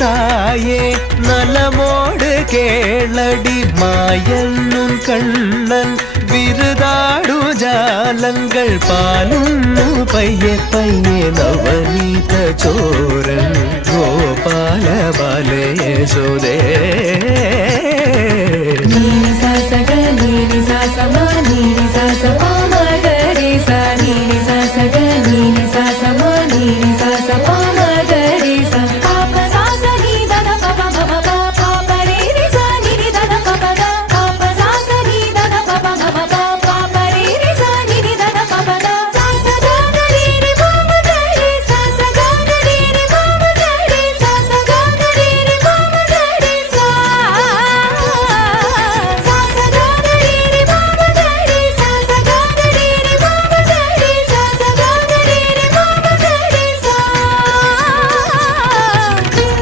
தாயே நலமோடு கேளடி மாயன்னும் கண்ணன் விருதாடு ஜாலங்கள் பாலுண்ணு பைய பைய நவநீத சோரன் கோபால பாலய சோதே